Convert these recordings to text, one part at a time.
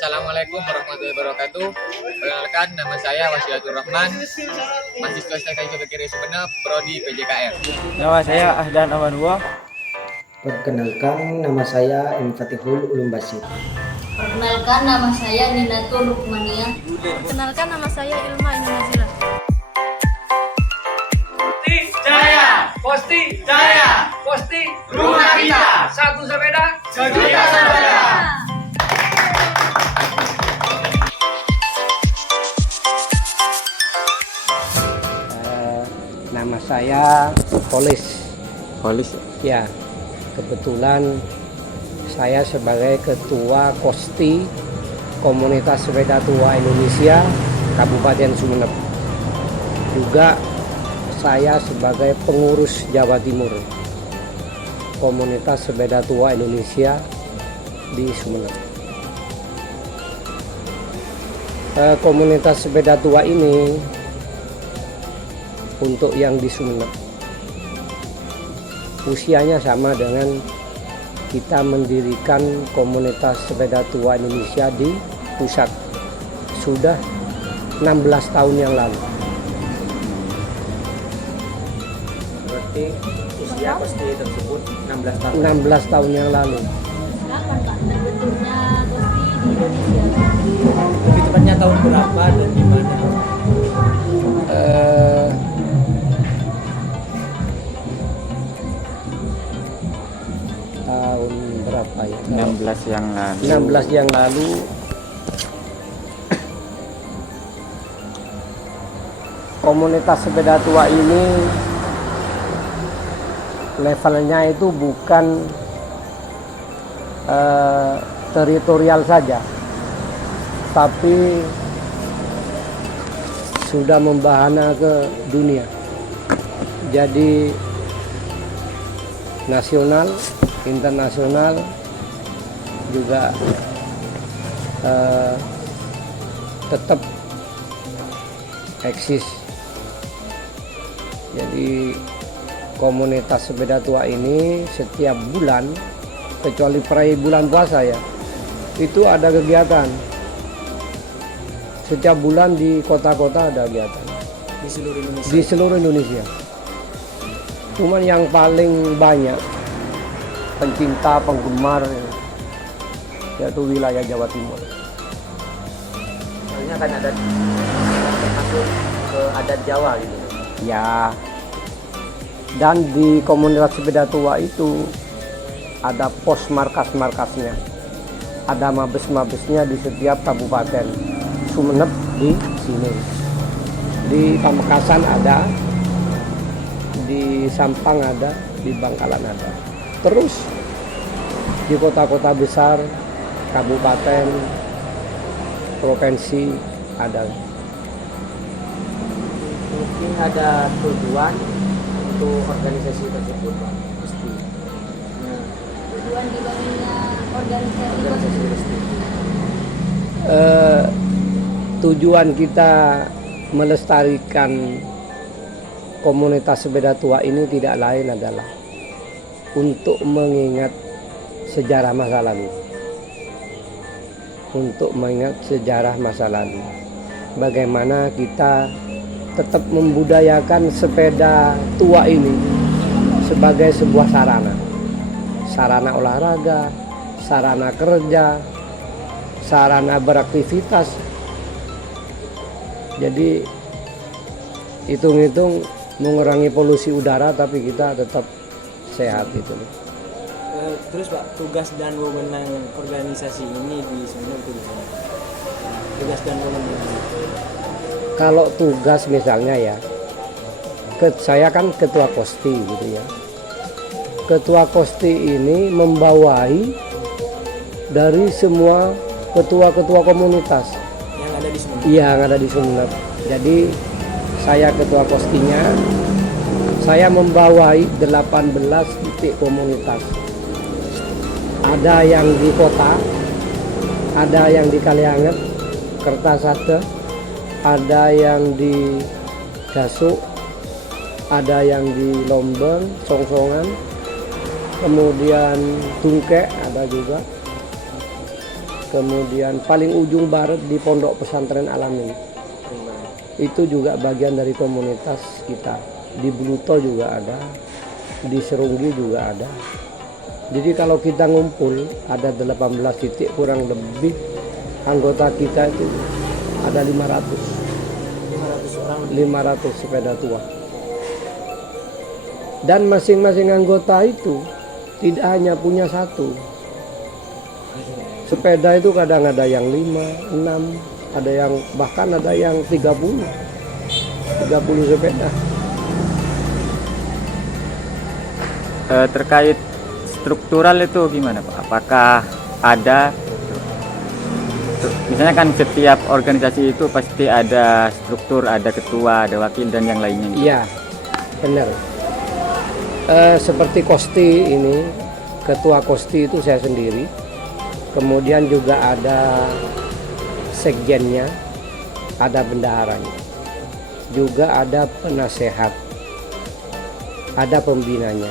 Assalamualaikum warahmatullahi wabarakatuh. Perkenalkan, nama saya Wasilatur Rahman, mahasiswa STK Kiri Sumeneb, Prodi PJKR. Nama saya Ahdan Amanullah. Perkenalkan, nama saya M. Fatihul Ulum Basit. Perkenalkan, nama saya Ninatul Rukmania. Perkenalkan, nama saya Ilma Indonesia. Posti Jaya, Posti rumah kita. Satu sepeda, sejuta sepeda. Nama saya Polis. Ya, kebetulan saya sebagai Ketua Kosti Komunitas Sepeda Tua Indonesia Kabupaten Sumeneb. Juga saya sebagai pengurus Jawa Timur Komunitas Sepeda Tua Indonesia di Sumeneb. Komunitas sepeda tua ini untuk yang di Sumeneb usianya sama dengan kita mendirikan komunitas sepeda tua Indonesia di pusat sudah 16 tahun yang lalu. Berarti usia Kosti tersebut 16 tahun. 16 tahun yang lalu. Kapan Pak terbentuknya Kosti di Indonesia? Lebih tepatnya tahun berapa dan di mana? Tahun berapa ya? 16 yang lalu. 16 yang lalu. Komunitas sepeda tua ini levelnya itu bukan teritorial saja, tapi sudah membahana ke dunia. Jadi nasional, internasional juga tetap eksis. Jadi komunitas sepeda tua ini setiap bulan, kecuali bulan puasa ya, itu ada kegiatan. Setiap bulan di kota-kota ada kegiatan. Di seluruh Indonesia. Cuman yang paling banyak pencinta, penggemar yaitu wilayah Jawa Timur. Soalnya kan ada masuk ke adat Jawa gitu. Ya, dan di komunitas sepeda tua itu ada pos markas-markasnya, ada mabes-mabesnya di setiap kabupaten. Sumeneb di sini, di Pamekasan ada, di Sampang ada, di Bangkalan ada. Terus di kota-kota besar, kabupaten, provinsi ada. Mungkin ada tujuan untuk organisasi tersebut, Pak. Pasti. Tujuan dibangunnya organisasi Kosti. Tujuan kita melestarikan komunitas sepeda tua ini tidak lain adalah untuk mengingat sejarah masa lalu. Untuk mengingat sejarah masa lalu. Bagaimana kita tetap membudayakan sepeda tua ini sebagai sebuah sarana olahraga, sarana kerja, sarana beraktivitas. Jadi hitung-hitung mengurangi polusi udara, tapi kita tetap sehat itu. Terus Pak, tugas dan wewenang organisasi ini di Sumeneb itu gimana? Tugas dan wewenang. Kalau tugas misalnya ya, saya kan ketua Kosti gitu ya. Ketua Kosti ini membawahi dari semua ketua-ketua komunitas Yang ada di Sumeneb. yang ada di Sumeneb. Jadi saya ketua Kostinya, saya membawahi 18 titik komunitas. Ada yang di kota, ada yang di Kalianget, Kertasade, ada yang di Dasuk, ada yang di Lombeng, Songsongan, kemudian Tungke ada juga. kemudian paling ujung barat di Pondok Pesantren Alamin. Itu juga bagian dari komunitas kita. Di Bluto juga ada, di Serunggi juga ada. Jadi kalau kita ngumpul ada 18 titik, kurang lebih anggota kita itu ada 500 sepeda tua. Dan masing-masing anggota itu tidak hanya punya satu. Sepeda itu kadang ada yang 5, 6, ada yang bahkan ada yang 30 sepeda. Terkait struktural itu gimana Pak? Apakah ada, misalnya kan setiap organisasi itu pasti ada struktur, ada ketua, ada wakil dan yang lainnya gitu. Iya, benar. Seperti Kosti ini, ketua Kosti itu saya sendiri. Kemudian juga ada sekjennya, ada bendaharanya, juga ada penasehat, ada pembinanya.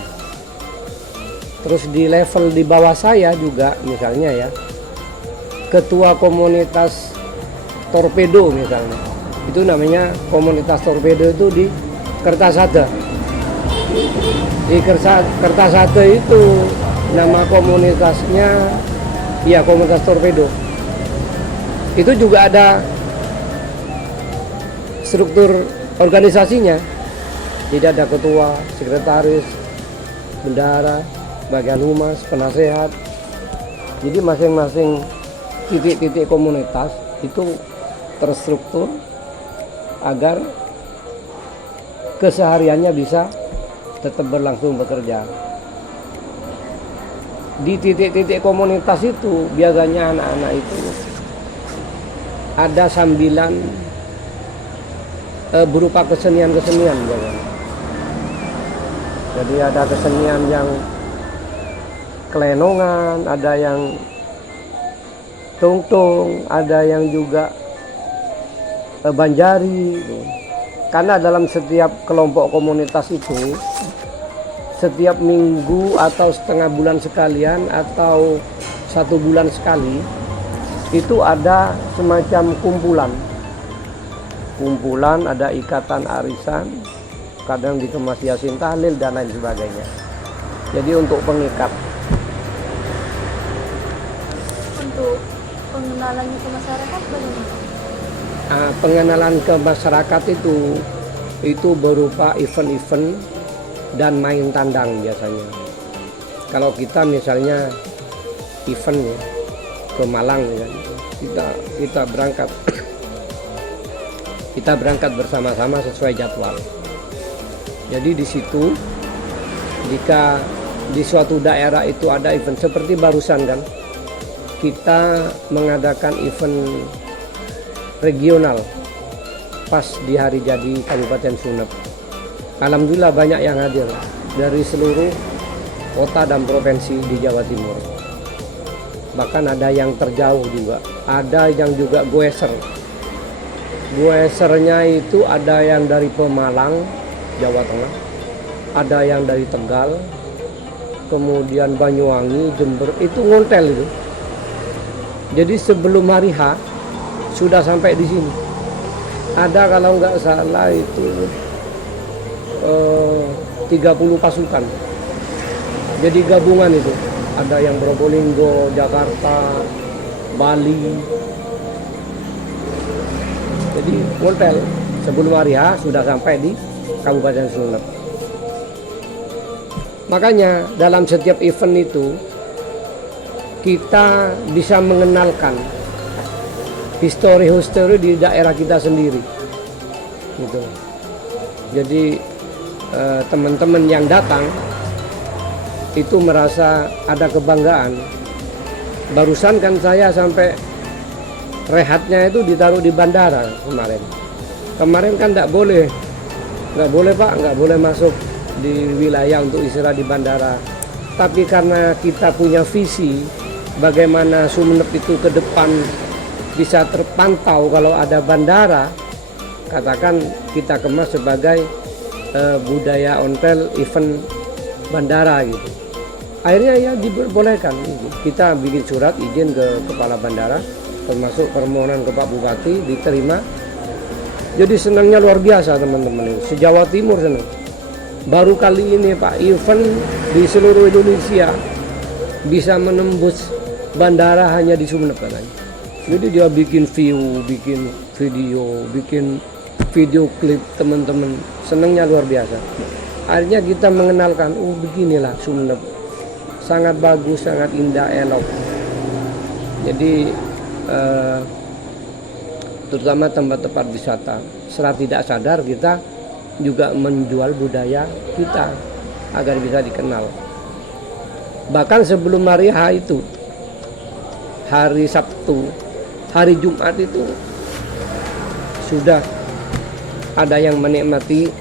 Terus di level di bawah saya juga misalnya ya, ketua komunitas torpedo misalnya, itu namanya komunitas torpedo itu di Kertasada. Di Kertasada itu nama komunitasnya ya komunitas torpedo. Itu juga ada struktur organisasinya. Jadi ada ketua, sekretaris, bendahara, bagian humas, penasehat. Jadi masing-masing titik-titik komunitas itu terstruktur agar kesehariannya bisa tetap berlangsung bekerja. Di titik-titik komunitas itu biasanya anak-anak itu ada sambilan berupa kesenian-kesenian biasanya. Jadi ada kesenian yang kelenongan, ada yang tungtung, ada yang juga banjari. Karena dalam setiap kelompok komunitas itu, setiap minggu atau setengah bulan sekalian atau 1 bulan sekali, itu ada semacam kumpulan, ada ikatan arisan, kadang dikemas yasin tahlil dan lain sebagainya. Jadi untuk pengikat. Untuk pengenalannya ke masyarakat bagaimana? Pengenalan ke masyarakat itu berupa event-event dan main tandang biasanya. Kalau kita misalnya event ya, ke Malang ya, kita berangkat bersama-sama sesuai jadwal. Jadi di situ jika di suatu daerah itu ada event seperti barusan kan, kita mengadakan event regional pas di hari jadi Kabupaten Sumeneb. Alhamdulillah banyak yang hadir dari seluruh kota dan provinsi di Jawa Timur. Bahkan ada yang terjauh juga, ada yang juga goeser. Goesernya itu ada yang dari Pemalang, Jawa Tengah, ada yang dari Tegal, kemudian Banyuwangi, Jember, itu ngontel itu. Jadi sebelum hari H sudah sampai di sini. Ada kalau nggak salah itu 30 pasukan. Jadi gabungan itu. Ada yang Probolinggo, Jakarta, Bali. Jadi ngontel sebelum hari H sudah sampai di Kabupaten Sumeneb. Makanya dalam setiap event itu kita bisa mengenalkan histori di daerah kita sendiri, gitu. Jadi teman-teman yang datang itu merasa ada kebanggaan. Barusan kan saya sampai rehatnya itu ditaruh di bandara kemarin. Kemarin kan nggak boleh Pak, nggak boleh masuk di wilayah untuk istirahat di bandara. Tapi karena kita punya visi bagaimana Sumeneb itu ke depan bisa terpantau kalau ada bandara, katakan kita kemas sebagai budaya ontel event bandara gitu. akhirnya ya diperbolehkan. Kita bikin surat izin ke kepala bandara, termasuk permohonan ke Pak Bupati, diterima. Jadi senangnya luar biasa teman-teman ini, se-Jawa Timur senang. Baru kali ini Pak, event di seluruh Indonesia bisa menembus bandara hanya di Sumeneb katanya. Jadi dia bikin view, bikin video klip, teman-teman senangnya luar biasa. Akhirnya kita mengenalkan, oh beginilah Sumeneb, sangat bagus, sangat indah, elok. Jadi terutama tempat-tempat wisata, secara tidak sadar kita juga menjual budaya kita agar bisa dikenal. Bahkan sebelum hari H itu, hari Sabtu, hari Jumat itu sudah ada yang menikmati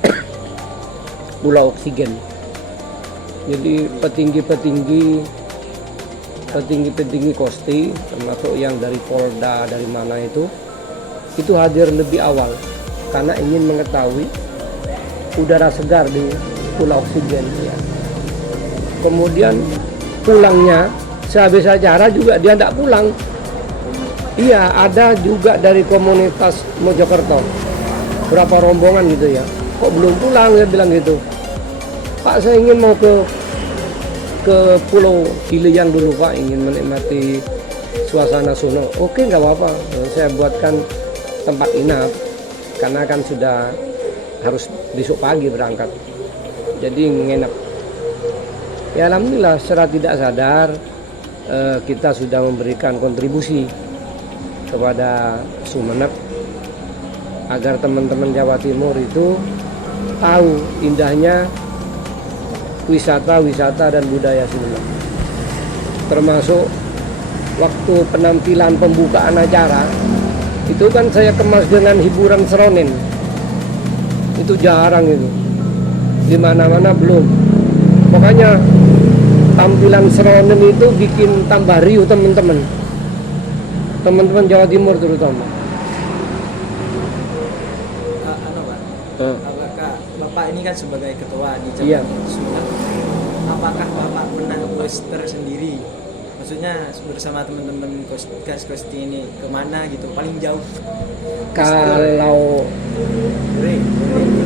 Pulau Oksigen. Jadi petinggi-petinggi Kosti, termasuk yang dari Polda, dari mana itu hadir lebih awal karena ingin mengetahui udara segar di Pulau Oksigen. Ya. Kemudian pulangnya sehabis acara juga dia tidak pulang. Iya, ada juga dari komunitas Mojokerto, berapa rombongan gitu ya. Kok belum pulang, dia bilang gitu. Pak, saya ingin mau ke Pulau Gilian dulu Pak, ingin menikmati suasana sono. Oke, nggak apa-apa, saya buatkan tempat inap karena kan sudah harus besok pagi berangkat, jadi nginep. Ya alhamdulillah secara tidak sadar kita sudah memberikan kontribusi kepada Sumeneb agar teman-teman Jawa Timur itu tahu indahnya wisata dan budaya Sumeneb. Termasuk waktu penampilan pembukaan acara itu kan saya kemas dengan hiburan seronin. Itu jarang itu. Di mana-mana belum. Pokoknya tampilan seronin itu bikin tambah riuh teman-teman. Teman-teman Jawa Timur terutama. Pak, apakah Bapak ini kan sebagai ketua di Iya. Sumeneb, apakah Bapak pernah poster sendiri? Maksudnya bersama teman-teman Kosti ini kemana gitu, paling jauh? Kalau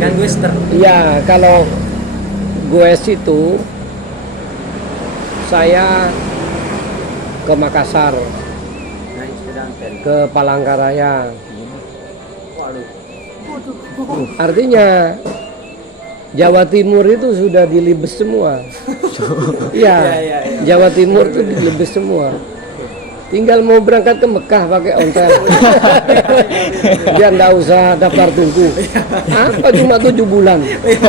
Kan Western. ya kalau gue situ saya ke Makassar, ke Palangkaraya. Artinya Jawa Timur itu sudah dilibes semua. Iya, Jawa Timur itu dilibes semua. Tinggal mau berangkat ke Mekah pakai ontel. Dia nggak usah daftar tunggu. Apa cuma 7 bulan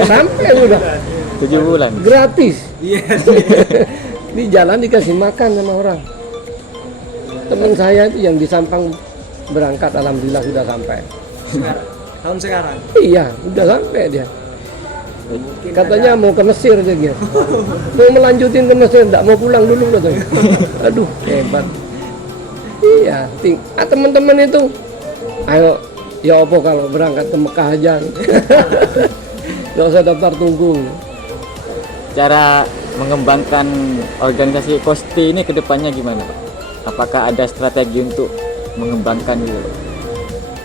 sampai sudah 7 bulan gratis. Di jalan dikasih makan sama orang. Teman saya itu yang di Sampang berangkat, alhamdulillah sudah sampai. Tahun sekarang. Iya, udah sampai dia. Katanya mau ke Mesir aja gitu. Mau melanjutin ke Mesir, enggak mau pulang dulu katanya. Aduh, hebat. Iya, teman-teman itu, ayo, ya apa kalau berangkat ke Mekah aja. Nggak usah daftar tunggu. cara mengembangkan organisasi Kosti ini ke depannya gimana Pak? Apakah ada strategi untuk mengembangkan itu?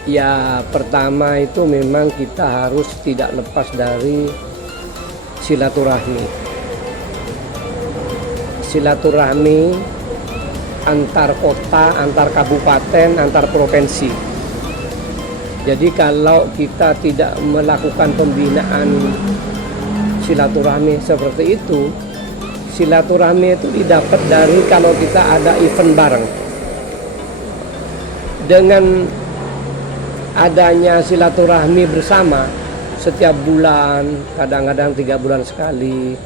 Ya pertama itu memang kita harus tidak lepas dari silaturahmi. Silaturahmi antar kota, antar kabupaten, antar provinsi. Jadi kalau kita tidak melakukan pembinaan silaturahmi seperti itu, silaturahmi itu didapat dari kalau kita ada event bareng. Dengan adanya silaturahmi bersama setiap bulan, kadang-kadang 3 bulan sekali,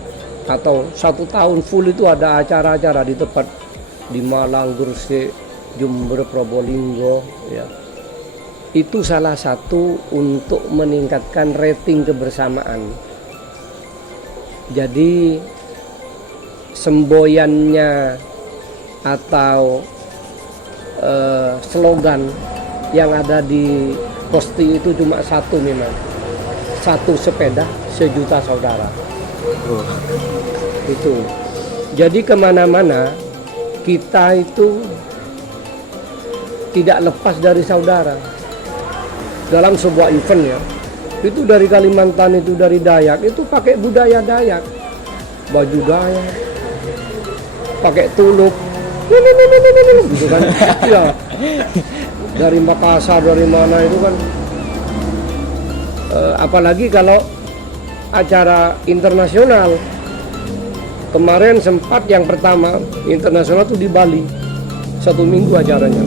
atau 1 tahun full itu ada acara-acara di tempat di Malang, Gresik, Jember, Probolinggo, ya. Itu salah satu untuk meningkatkan rating kebersamaan. Jadi semboyannya atau slogan yang ada di Kosti itu cuma satu memang, 1 sepeda 1 juta saudara. Itu Jadi kemana-mana kita itu tidak lepas dari saudara. Dalam sebuah event ya, itu dari Kalimantan, itu dari Dayak, itu pakai budaya Dayak, baju Dayak, pakai tulup, gitu kan? Ya, dari Makassar, dari mana itu kan. Apalagi kalau acara internasional. Kemarin sempat yang pertama internasional itu di Bali, 1 minggu acaranya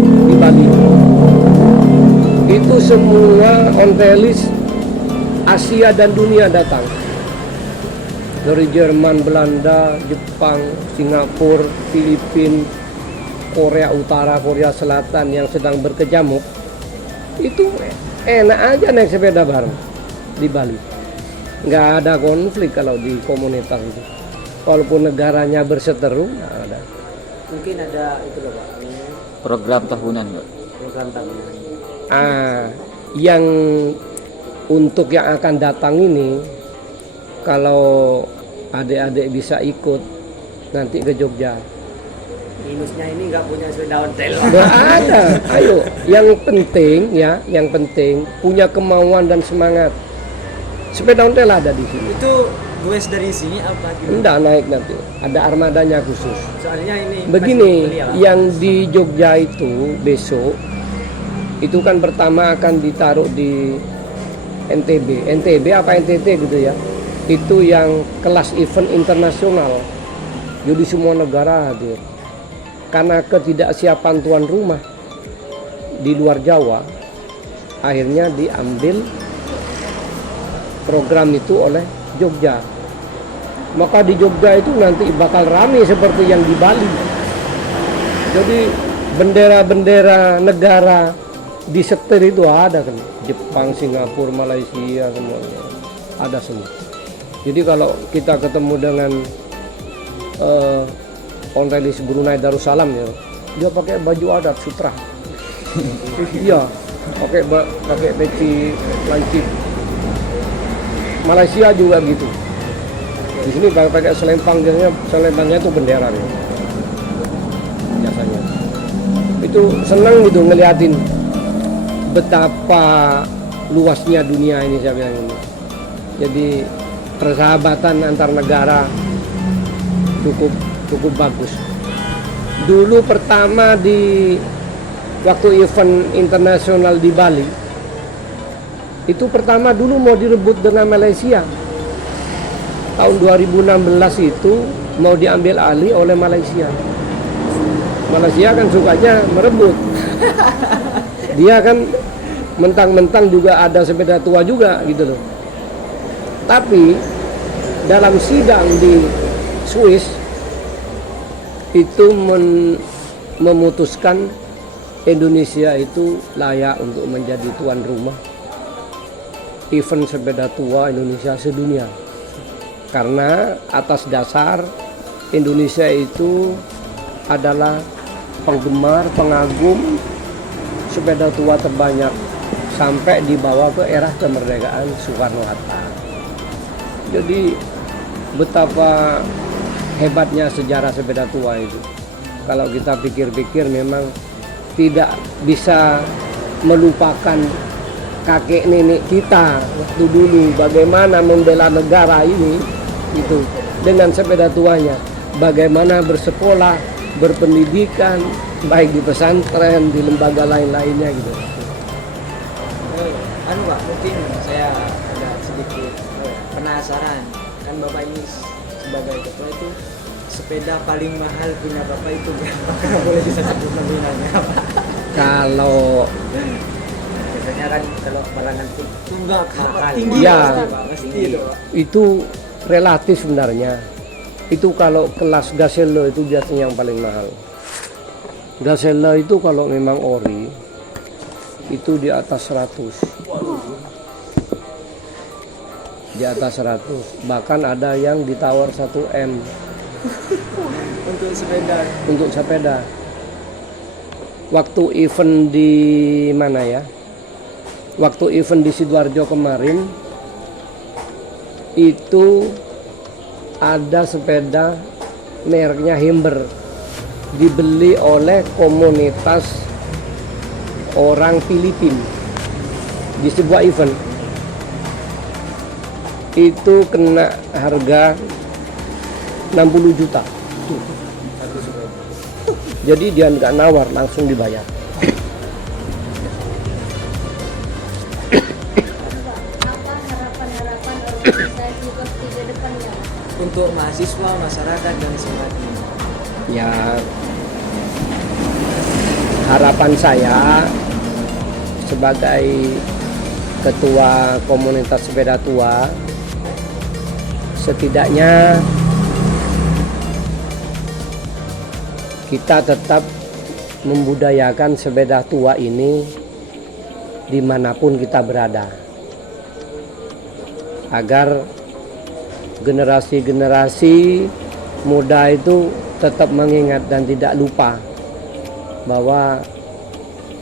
di Bali. Itu semua ontelis Asia dan dunia datang, dari Jerman, Belanda, Jepang, Singapura, Filipina, Korea Utara, Korea Selatan yang sedang berkecamuk. Itu enak aja naik sepeda bareng di Bali, nggak ada konflik kalau di komunitas itu. Walaupun negaranya berseteru, nggak ada. Mungkin ada itu loh Pak, Program tahunan, Pak. program tahunan. Yang untuk yang akan datang ini, kalau adik-adik bisa ikut nanti ke Jogja. Minusnya ini nggak punya sepeda ontel. Nggak ada. Ayo, yang penting ya, yang penting punya kemauan dan semangat. Sepeda ontel ada di sini. Itu gue dari sini apa gitu? Enggak naik nanti, ada armadanya khusus. Soalnya ini Begini, masih kuliah, Pak. yang di Jogja itu besok itu kan pertama akan ditaruh di NTB apa NTT gitu ya. Itu yang kelas event internasional. Jadi semua negara hadir. Karena ketidaksiapan tuan rumah di luar Jawa, akhirnya diambil program itu oleh Jogja. Maka di Jogja itu nanti bakal ramai seperti yang di Bali. Jadi bendera-bendera negara disetir itu ada kan, Jepang, Singapura, Malaysia, semuanya ada semua. Jadi kalau kita ketemu dengan ontelis Brunei Darussalam ya, dia pakai baju adat sutra. Iya, pakai peci lancip. Malaysia juga gitu. Di sini pakai selempangnya itu bendera nih. Biasanya. Itu senang gitu ngeliatin betapa luasnya dunia ini, saya bilang ini. Jadi persahabatan antar negara cukup bagus. Dulu pertama waktu event internasional di Bali, itu pertama dulu mau direbut dengan Malaysia. Tahun 2016 itu mau diambil alih oleh Malaysia. Malaysia kan sukanya merebut. Dia kan mentang-mentang juga ada sepeda tua juga gitu loh. Tapi dalam sidang di Swiss itu memutuskan Indonesia itu layak untuk menjadi tuan rumah event sepeda tua Indonesia sedunia. Karena atas dasar Indonesia itu adalah penggemar, pengagum sepeda tua terbanyak sampai dibawa ke era kemerdekaan Soekarno-Hatta. Jadi betapa hebatnya sejarah sepeda tua itu. Kalau kita pikir-pikir memang tidak bisa melupakan kakek nenek kita waktu dulu bagaimana membela negara ini itu dengan sepeda tuanya, bagaimana bersekolah, berpendidikan baik di pesantren, di lembaga lain-lainnya gitu. Pak, mungkin saya agak sedikit penasaran, kan Bapak ini sebagai ketua itu sepeda paling mahal punya Bapak itu berapa? Boleh bisa sebut nominalnya Pak? Kalau biasanya kan kalau barangan tunggal mahal tinggi ya, pasti itu relatif sebenarnya. Itu kalau kelas Gazelle itu biasanya yang paling mahal. Gazelle itu kalau memang ori itu di atas 100. Di atas 100. Bahkan ada yang ditawar 1M untuk sepeda. Waktu event di mana ya? Waktu event di Sidoarjo kemarin itu ada sepeda mereknya Hember, dibeli oleh komunitas orang Filipina di sebuah event. Itu kena harga 60 juta. Jadi dia nggak nawar, langsung dibayar. Apa harapan-harapan organisasi Kosti ke depannya? Untuk mahasiswa, masyarakat dan sebagainya. Ya, harapan saya sebagai ketua komunitas sepeda tua, setidaknya kita tetap membudayakan sepeda tua ini dimanapun kita berada, agar generasi-generasi muda itu tetap mengingat dan tidak lupa bahwa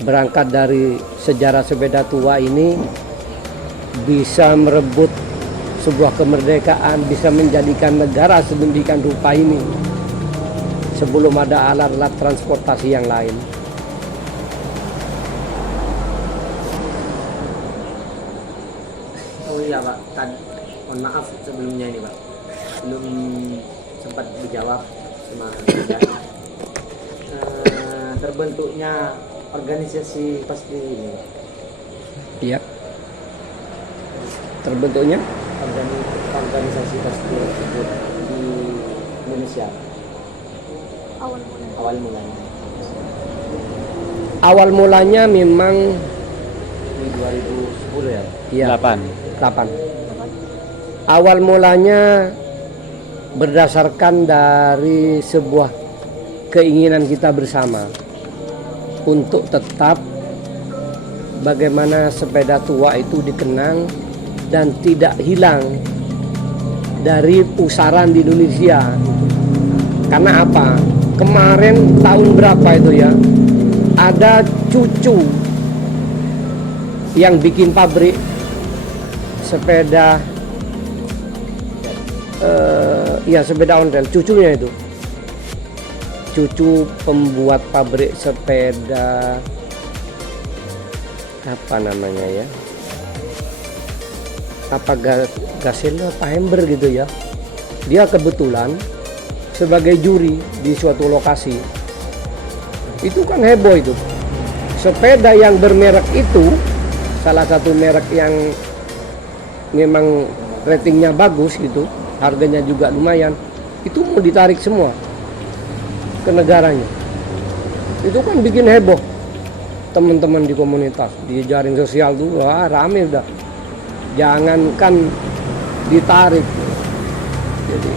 berangkat dari sejarah sepeda tua ini bisa merebut sebuah kemerdekaan, bisa menjadikan negara sedemikian rupa ini sebelum ada alat-alat transportasi yang lain. Oh iya Pak, mohon maaf sebelumnya ini Pak, belum sempat dijawab sama Anda. Terbentuknya organisasi Kosti ini Pak. Iya. Terbentuknya Organisasi Kosti tersebut di Indonesia awal mulanya awal mulanya memang di 2010 ya. iya, 8. 8. Awal mulanya berdasarkan dari sebuah keinginan kita bersama untuk tetap bagaimana sepeda tua itu dikenang dan tidak hilang dari pusaran di Indonesia. Karena apa? Kemarin tahun berapa itu ya, ada cucu yang bikin pabrik sepeda, sepeda ontel, cucunya itu, cucu pembuat pabrik sepeda, apa namanya ya, apa Gaselo apa Hember gitu ya. Dia kebetulan sebagai juri di suatu lokasi. Itu kan heboh itu. Sepeda yang bermerek itu, salah satu merek yang memang ratingnya bagus gitu, harganya juga lumayan, itu mau ditarik semua ke negaranya. Itu kan bikin heboh teman-teman di komunitas, di jaring sosial tuh, wah rame udah. Jangankan ditarik. Jadi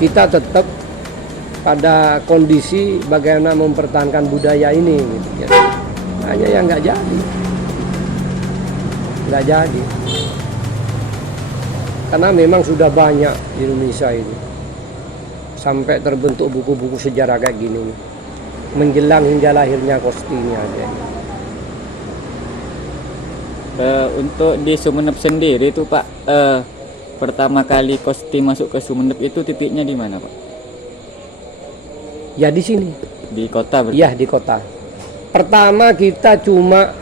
kita tetap pada kondisi bagaimana mempertahankan budaya ini gitu ya. Hanya yang nggak jadi karena memang sudah banyak di Indonesia ini sampai terbentuk buku-buku sejarah kayak gini menjelang hingga lahirnya Kosti ini aja. Untuk di Sumeneb sendiri itu Pak, pertama kali Kosti masuk ke Sumeneb itu titiknya di mana Pak? Ya di sini. Di kota berarti? Ya di kota. Pertama kita cuma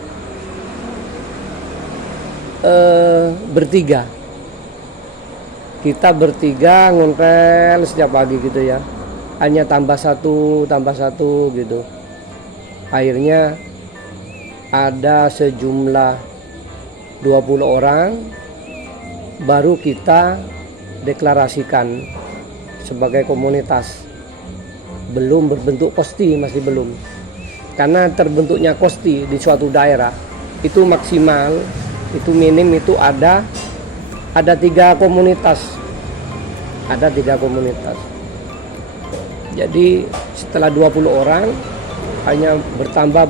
bertiga. Kita bertiga ngontel setiap pagi gitu ya. Hanya tambah satu gitu. Akhirnya ada sejumlah 20 orang baru kita deklarasikan sebagai komunitas. Belum berbentuk Kosti, masih belum. Karena terbentuknya Kosti di suatu daerah itu maksimal, itu minim itu ada 3 komunitas. Ada 3 komunitas. Jadi setelah 20 orang hanya bertambah,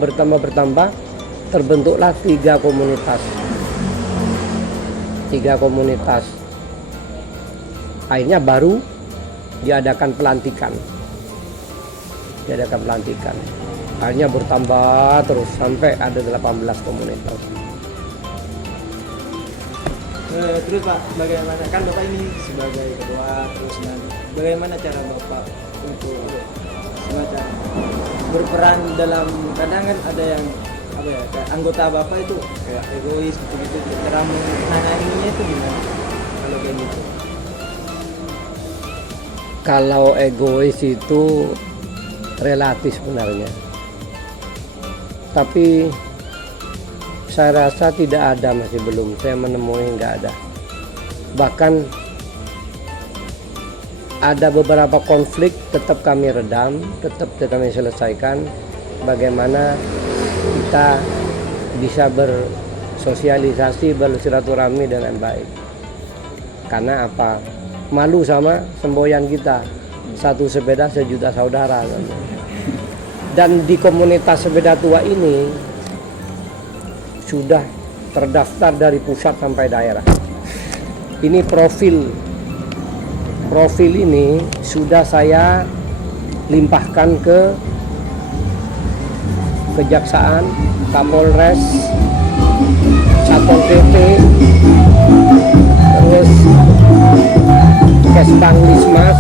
terbentuklah 3 komunitas. 3 komunitas. Akhirnya baru diadakan pelantikan. Akhirnya bertambah terus sampai ada 18 komunitas. Terus Pak, bagaimana kan Bapak ini sebagai ketua, terus bagaimana cara Bapak untuk semacam berperan dalam, kadang kan ada yang apa ya, kayak anggota bapak itu kayak egois gitu-gitu, cara menanganinya itu gimana kalau kayak gitu? Kalau egois itu relatif sebenarnya, tapi saya rasa tidak ada, masih belum saya menemui, nggak ada. Bahkan ada beberapa konflik tetap kami redam, tetap kami selesaikan. Bagaimana kita bisa bersosialisasi, bersilaturahmi dengan baik. Karena apa? Malu sama semboyan kita, satu sepeda sejuta saudara. Dan di komunitas sepeda tua ini sudah terdaftar dari pusat sampai daerah. Ini profil ini sudah saya limpahkan ke Kejaksaan, Kapolres, Satpol PP, terus Kesbang Lismas,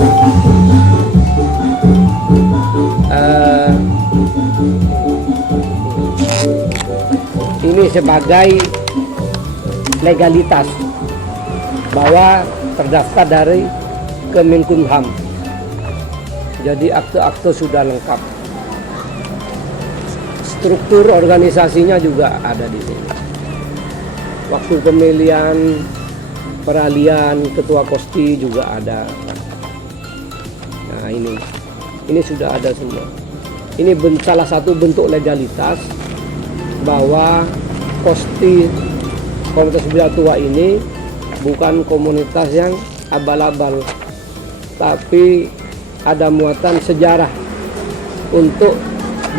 ini sebagai legalitas bahwa terdaftar dari Kemenkumham. Jadi akte-akte sudah lengkap. Struktur organisasinya juga ada di sini. Waktu pemilihan, peralihan ketua kosti juga ada. Nah ini sudah ada semua. Ini salah satu bentuk legalitas bahwa kosti komunitas sepeda tua ini bukan komunitas yang abal-abal, tapi ada muatan sejarah untuk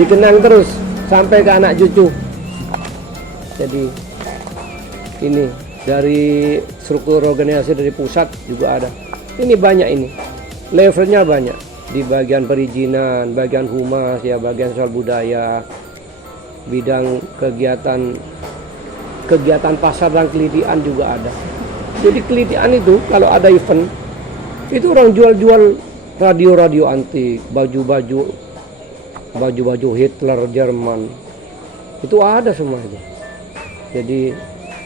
dikenang terus sampai ke anak cucu. Jadi ini dari struktur organisasi dari pusat juga ada. Ini banyak, ini levelnya banyak, di bagian perizinan, bagian humas ya, bagian sosial budaya, bidang kegiatan pasar dan kelitian juga ada. Jadi kelitian itu kalau ada event itu orang jual radio antik, baju Hitler Jerman, itu ada semua itu. Jadi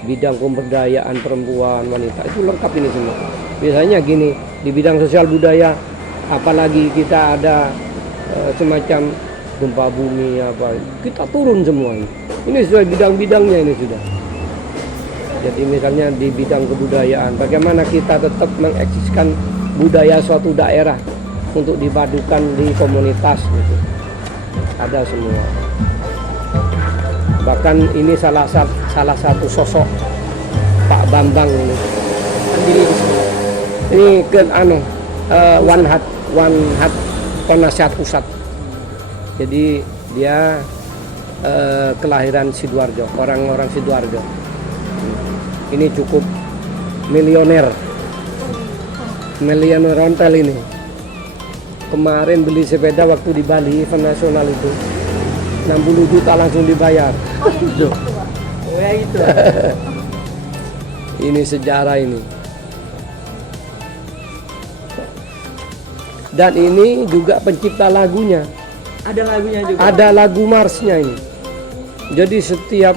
bidang pemberdayaan perempuan, wanita itu lengkap ini semua. Biasanya gini, di bidang sosial budaya, apalagi kita ada semacam gempa bumi apa, kita turun semua ini. Ini sesuai bidang-bidangnya ini sudah. Jadi misalnya di bidang kebudayaan, bagaimana kita tetap mengeksiskan budaya suatu daerah untuk dipadukan di komunitas gitu. Ada semua. Bahkan ini salah satu sosok Pak Bambang ini. Ini One Hat penasihat pusat. Jadi dia kelahiran Sidoarjo, orang Sidoarjo. Ini cukup milioner ontel ini. Kemarin beli sepeda waktu di Bali event nasional itu 60 juta langsung dibayar. Oh ya gitu. Ini sejarah ini. Dan ini juga pencipta lagunya. Ada lagunya juga. Ada lagu marsnya ini. Jadi setiap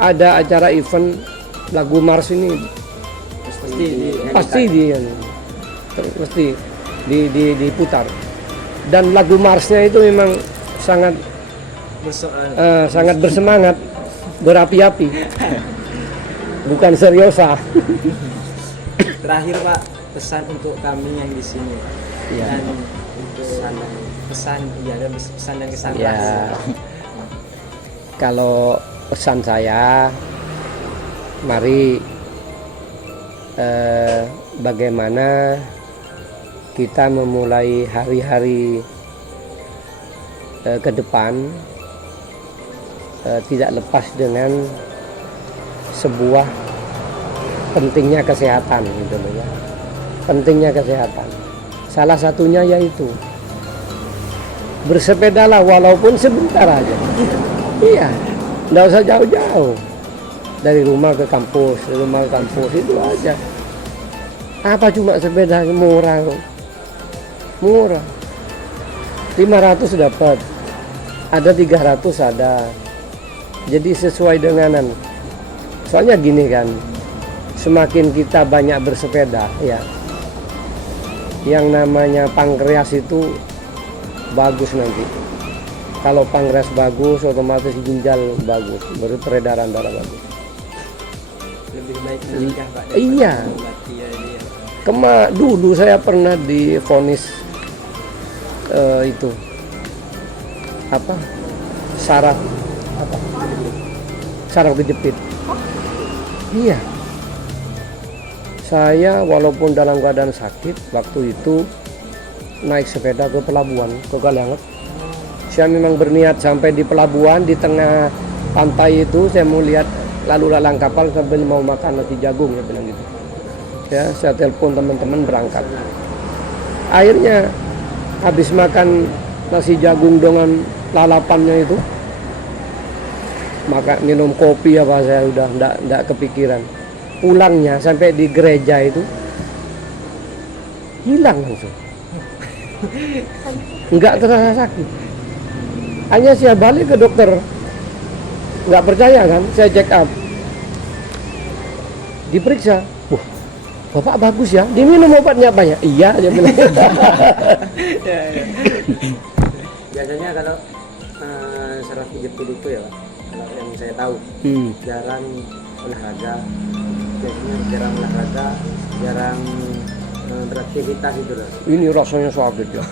ada acara event, lagu mars ini pasti diputar. Dan lagu marsnya itu memang sangat bersemangat, berapi-api, bukan seriosa. Terakhir Pak, pesan untuk kami yang di sini. Ya. Dan untuk pesan dan kesan Ya. Kalau pesan saya, mari bagaimana kita memulai hari-hari ke depan tidak lepas dengan sebuah pentingnya kesehatan gitu loh ya. Pentingnya kesehatan. Salah satunya yaitu bersepedalah walaupun sebentar aja. Iya, nggak usah jauh-jauh. Dari rumah ke kampus, itu aja. Apa cuma sepeda murah. 500 dapat, ada 300 ada. Jadi sesuai dengan soalnya gini kan, semakin kita banyak bersepeda ya, yang namanya pankreas itu bagus nanti. Kalau pankreas bagus, otomatis ginjal bagus, baru peredaran darah bagus. Lebih baik menikah Pak. Iya. Mengobati ya dia. Dulu saya pernah divonis itu apa, saraf kejepit. Iya. Saya walaupun dalam keadaan sakit waktu itu naik sepeda ke pelabuhan ke Kalianget. Saya memang berniat sampai di pelabuhan di tengah pantai itu saya mau lihat lalu lalang kapal sambil mau makan nasi jagung, ya bilang gitu. Ya, saya telepon teman-teman berangkat. Akhirnya habis makan nasi jagung dengan lalapannya itu, maka minum kopi apa saya udah enggak kepikiran. Pulangnya sampai di gereja itu hilang langsung. Enggak terasa sakit. Hanya saya balik ke dokter, nggak percaya kan, saya check up, diperiksa, wah, bapak bagus ya, diminum obatnya banyak, iya, dia bilang. Biasanya kalau saraf kejepit itu ya Pak, kalau yang saya tahu jarang olahraga, biasanya jarang olahraga, jarang beraktivitas itu loh. Ini rasanya sakit ya,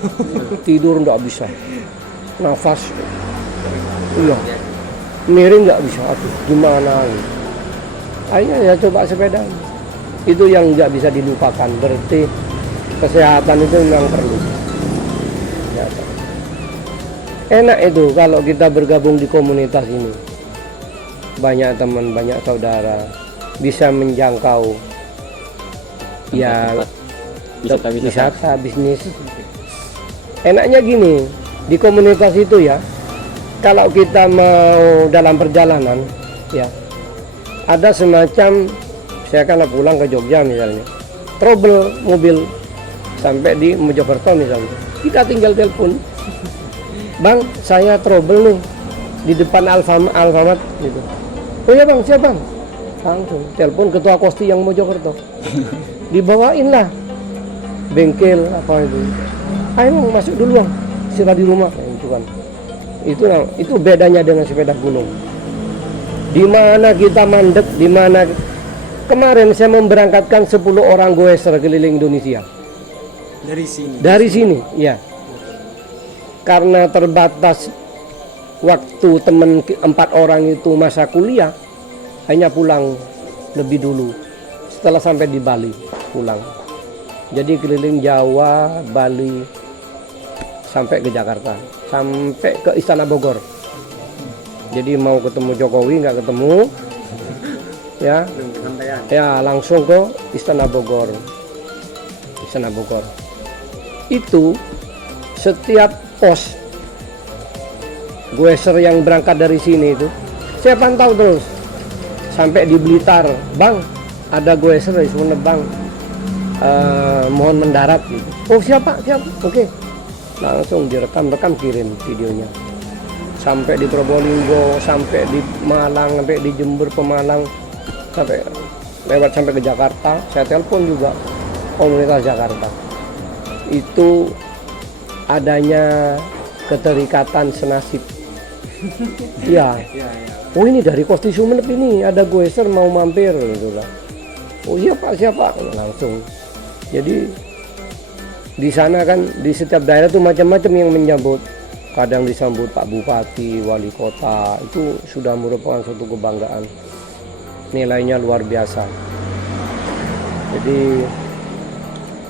tidur nggak bisa, nafas, iya, miring nggak bisa, aduh gimana ini. Akhirnya ya coba sepeda, itu yang nggak bisa dilupakan, berarti kesehatan itu memang perlu. Kesehatan. Enak itu kalau kita bergabung di komunitas ini, banyak teman, banyak saudara, bisa menjangkau ya wisata, bisnis. Enaknya gini, di komunitas itu ya, kalau kita mau dalam perjalanan ya, ada semacam, saya kan pulang ke Jogja misalnya, trouble mobil sampai di Mojokerto misalnya, kita tinggal telepon, bang saya trouble nih di depan Alfamart gitu. Oh ya bang, siapa bang? Langsung telepon ketua Kosti yang Mojokerto, dibawain lah bengkel apa itu, ayo bang masuk dulu bang, istirahat di rumah. Itu kan, itu bedanya dengan sepeda gunung. Di mana kita mandek, di mana kemarin saya memberangkatkan 10 orang goeser keliling Indonesia. Dari sini, ya. Karena terbatas waktu teman 4 orang itu masa kuliah, hanya pulang lebih dulu. Setelah sampai di Bali, pulang. Jadi keliling Jawa, Bali, sampai ke Jakarta, sampai ke Istana Bogor. Jadi mau ketemu Jokowi nggak ketemu, ya, langsung ke Istana Bogor. Istana Bogor. Itu setiap pos goeser yang berangkat dari sini itu, saya pantau terus sampai di Blitar, bang, ada goeser dari Sumeneb bang, mohon mendarat gitu. Oh siapa? Oke. Langsung direkam kirim videonya sampai di Probolinggo, sampai di Malang, sampai di Jember, Pemalang, sampai lewat sampai ke Jakarta. Saya telepon juga komunitas Jakarta. Itu adanya keterikatan senasib. Ya. Oh ini dari Kosti Sumeneb ini ada goeser mau mampir gitu lah. Oh siapa langsung. Jadi di sana kan di setiap daerah tuh macam-macam yang menyambut. Kadang disambut Pak Bupati, Wali Kota, itu sudah merupakan suatu kebanggaan. Nilainya luar biasa. Jadi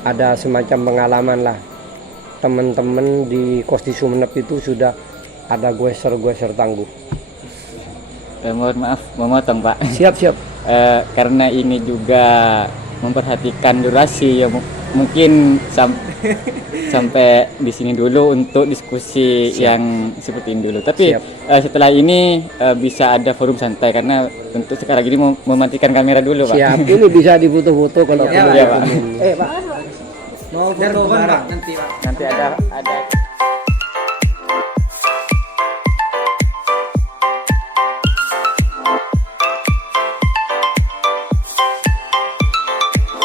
ada semacam pengalaman lah. Teman-teman di Kosti Sumeneb itu sudah ada goeser-goeser tangguh. Mohon maaf memotong Pak. Siap. Karena ini juga memperhatikan durasi ya, mungkin sampai di sini dulu untuk diskusi yang seperti ini dulu. Tapi setelah ini bisa ada forum santai karena untuk sekarang ini mau mematikan kamera dulu Pak. Siap. Ini bisa difoto-foto kalau perlu. Ya, Pak. Mau foto bareng nanti Pak. Nanti ada